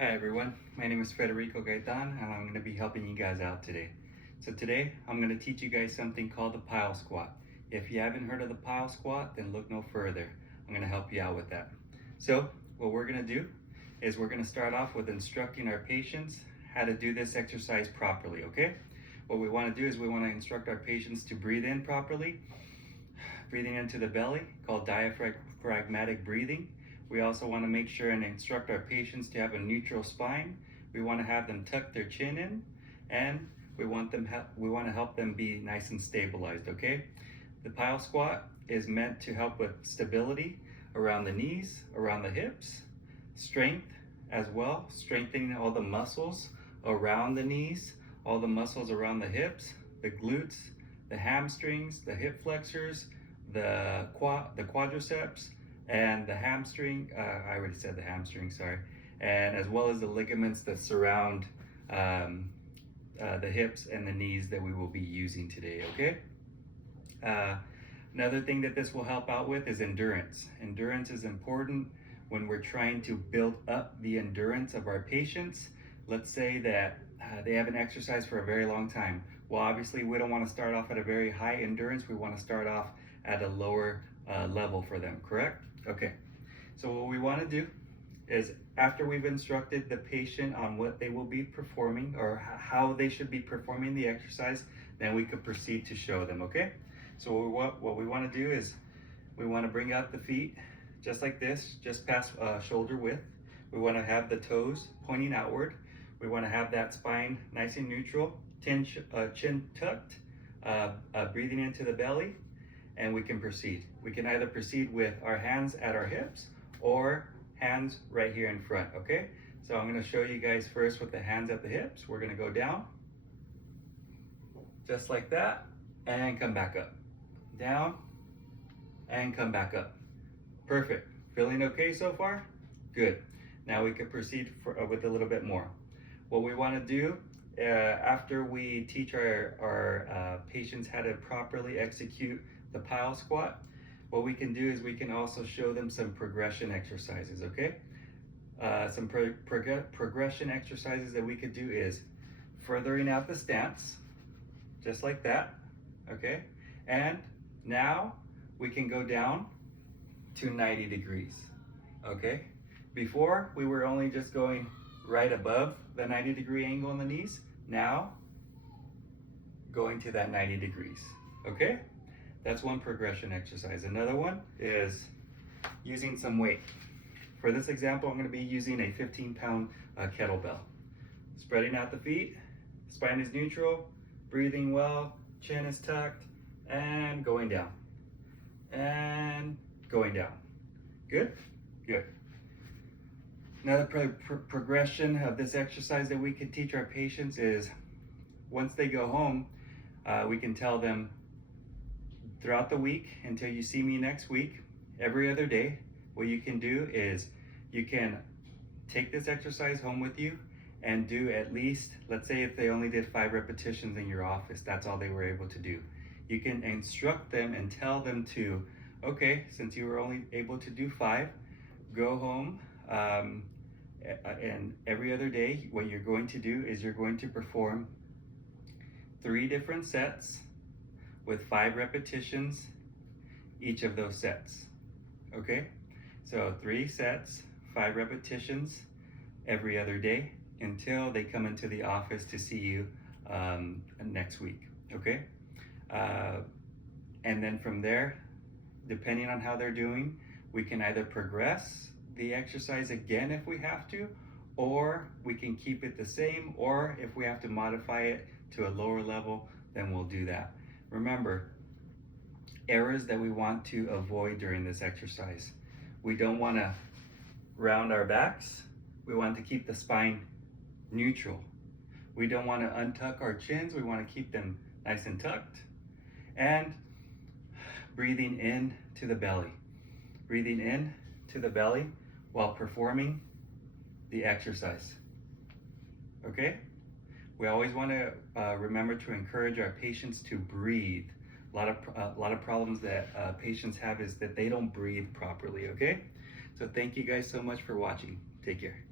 Hi everyone, my name is Federico Gaitan and I'm going to be helping you guys out today. So today I'm going to teach you guys something called the pile squat. If you haven't heard of the pile squat, then look no further. I'm going to help you out with that. So what we're going to do is we're going to start off with instructing our patients how to do this exercise properly, okay? What we want to do is we want to instruct our patients to breathe in properly, breathing into the belly, called diaphragmatic breathing. We also want to make sure and instruct our patients to have a neutral spine. We want to have them tuck their chin in, and we want to help them be nice and stabilized, okay? The pile squat is meant to help with stability around the knees, around the hips, strength as well, strengthening all the muscles around the knees, all the muscles around the hips, the glutes, the hamstrings, the hip flexors, the quadriceps, and the hamstring, I already said the hamstring, sorry, and as well as the ligaments that surround the hips and the knees that we will be using today, okay? Another thing that this will help out with is endurance. Endurance is important when we're trying to build up the endurance of our patients. Let's say that they haven't exercised for a very long time. Well, obviously we don't want to start off at a very high endurance. We want to start off at a lower level for them, correct? Okay, so what we want to do is after we've instructed the patient on what they will be performing or how they should be performing the exercise, then we could proceed to show them, okay? So what we want to do is we want to bring out the feet just like this, just past shoulder width. We want to have the toes pointing outward. We want to have that spine nice and neutral, chin tucked, breathing into the belly, and we can proceed. We can either proceed with our hands at our hips or hands right here in front, okay? So I'm gonna show you guys first with the hands at the hips. We're gonna go down, just like that, and come back up. Down, and come back up. Perfect. Feeling okay so far? Good. Now we can proceed with a little bit more. What we wanna do after we teach our patients how to properly execute the pile squat, what we can do is we can also show them some progression exercises, okay? Some progression exercises that we could do is furthering out the stance, just like that, okay? And now we can go down to 90 degrees, okay? Before, we were only just going right above the 90-degree angle in the knees. Now, going to that 90 degrees, okay? That's one progression exercise. Another one is using some weight. For this example, I'm going to be using a 15-pound kettlebell. Spreading out the feet, spine is neutral, breathing well, chin is tucked, and going down. And going down. Good? Good. Another progression of this exercise that we can teach our patients is once they go home, we can tell them throughout the week until you see me next week, every other day, what you can do is you can take this exercise home with you and do at least, let's say if they only did 5 repetitions in your office, that's all they were able to do. You can instruct them and tell them to, okay, since you were only able to do 5, go home, and every other day, what you're going to do is you're going to perform 3 different sets with 5 repetitions each of those sets, okay? So 3 sets, 5 repetitions every other day until they come into the office to see you next week, okay? And then from there, depending on how they're doing, we can either progress the exercise again if we have to, or we can keep it the same, or if we have to modify it to a lower level, then we'll do that. Remember, errors that we want to avoid during this exercise. We don't want to round our backs. We want to keep the spine neutral. We don't want to untuck our chins. We want to keep them nice and tucked. And breathing in to the belly. Breathing in to the belly while performing the exercise. Okay? We always want to remember to encourage our patients to breathe. A lot of problems that patients have is that they don't breathe properly, okay? So thank you guys so much for watching. Take care.